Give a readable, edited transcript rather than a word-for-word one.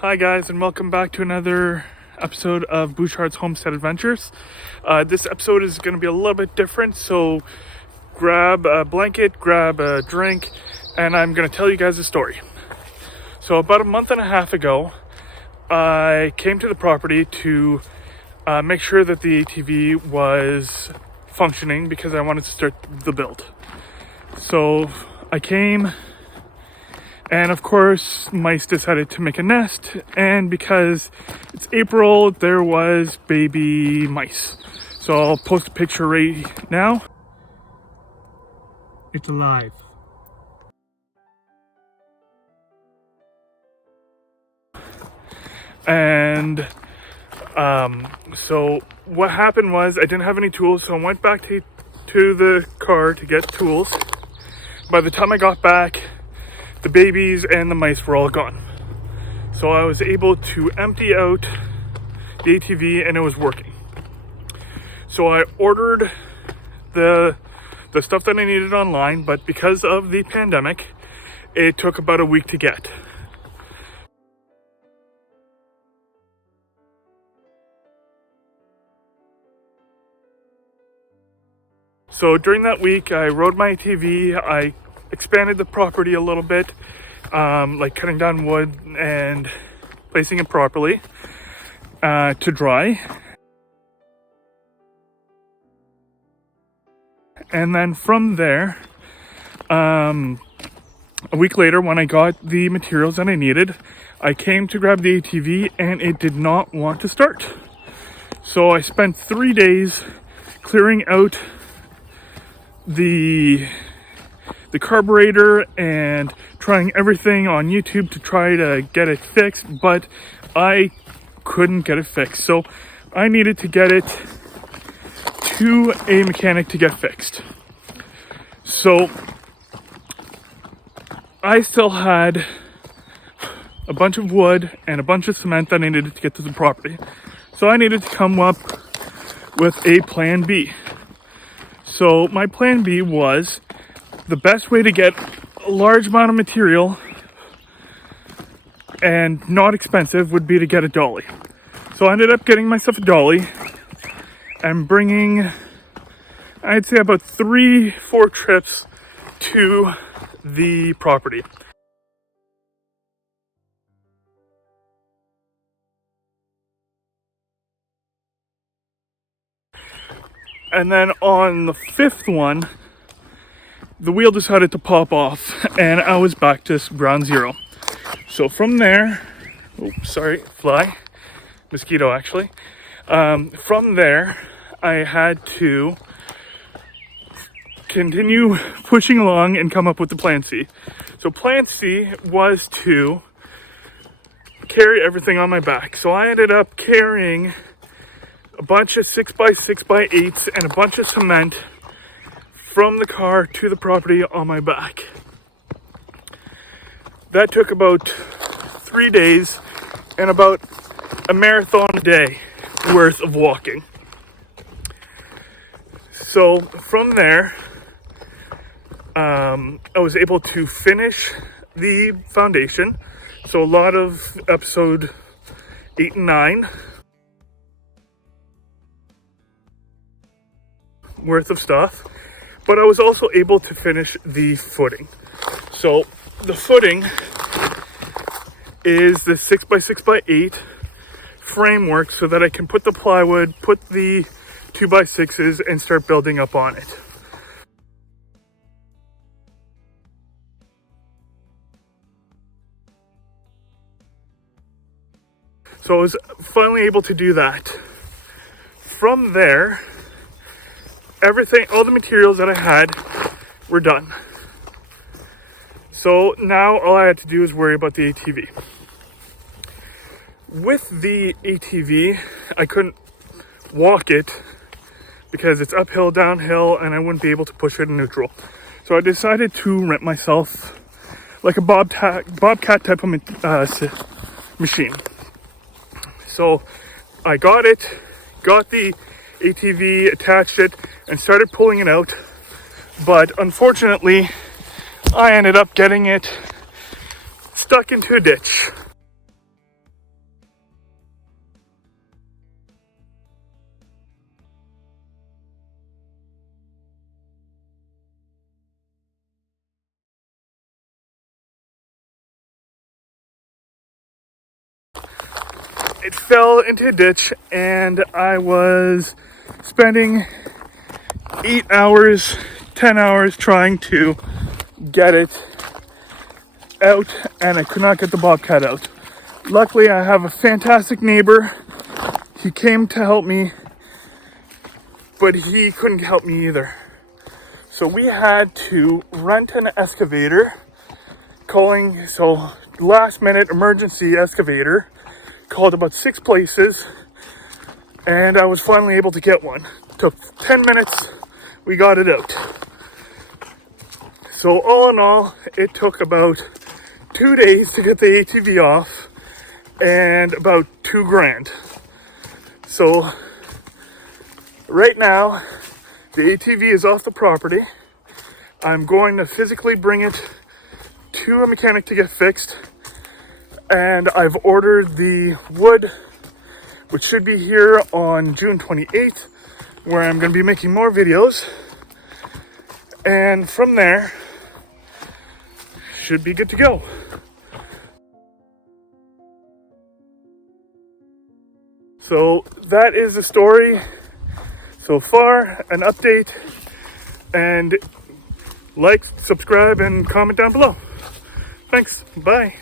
Hi guys, and welcome back to another episode of Bouchards Homestead Adventures. This episode is going to be a little bit different, so grab a blanket, grab a drink, and I'm going to tell you guys a story. So about a month and a half ago, I came to the property to make sure that the ATV was functioning because I wanted to start the build. So I came, and of course, mice decided to make a nest, and because it's April, there was baby mice. So I'll post a picture right now. It's alive. And so what happened was I didn't have any tools, so I went back to the car to get tools. By the time I got back, the babies and the mice were all gone. So I was able to empty out the ATV and it was working. So I ordered the stuff that I needed online, but because of the pandemic, it took about a week to get. So during that week, I rode my ATV, I expanded the property a little bit, like cutting down wood and placing it properly to dry. And then from there, a week later, when I got the materials that I needed, I came to grab the ATV and it did not want to start. So I spent 3 days clearing out the carburetor and trying everything on YouTube to try to get it fixed, but I couldn't get it fixed. So I needed to get it to a mechanic to get fixed. So I still had a bunch of wood and a bunch of cement that I needed to get to the property. So I needed to come up with a plan B. So my plan B was the best way to get a large amount of material and not expensive would be to get a dolly. So I ended up getting myself a dolly and bringing, I'd say, about 3-4 trips to the property. And then on the 5th one, the wheel decided to pop off and I was back to ground zero. So from there, fly, mosquito actually. From there, I had to continue pushing along and come up with the plan C. So plan C was to carry everything on my back. So I ended up carrying a bunch of 6x6x8s and a bunch of cement from the car to the property on my back. That took about 3 days and about a marathon a day worth of walking. So from there, I was able to finish the foundation. So a lot of episode 8 and 9 worth of stuff, but I was also able to finish the footing. So the footing is the 6x6x8 framework so that I can put the plywood, put the 2x6s and start building up on it. So I was finally able to do that. From there, all the materials that I had were done. So now all I had to do is worry about the ATV. With the ATV, I couldn't walk it because it's uphill, downhill, and I wouldn't be able to push it in neutral. So I decided to rent myself like a Bobcat type of machine. So I got the ATV, attached it, and started pulling it out. But unfortunately, I ended up getting it stuck into a ditch. it fell into a ditch, and I was spending 8 hours, 10 hours trying to get it out, and I could not get the Bobcat out. Luckily, I have a fantastic neighbor. He came to help me, but he couldn't help me either. So we had to rent an excavator, last minute emergency excavator, called about 6 places, and I was finally able to get one. Took 10 minutes, we got it out. So all in all, it took about 2 days to get the ATV off, and about $2,000. So right now, the ATV is off the property. I'm going to physically bring it to a mechanic to get fixed, and I've ordered the wood, which should be here on June 28th, where I'm going to be making more videos, and from there should be good to go. So that is the story so far, an update, and like, subscribe, and comment down below. Thanks, bye.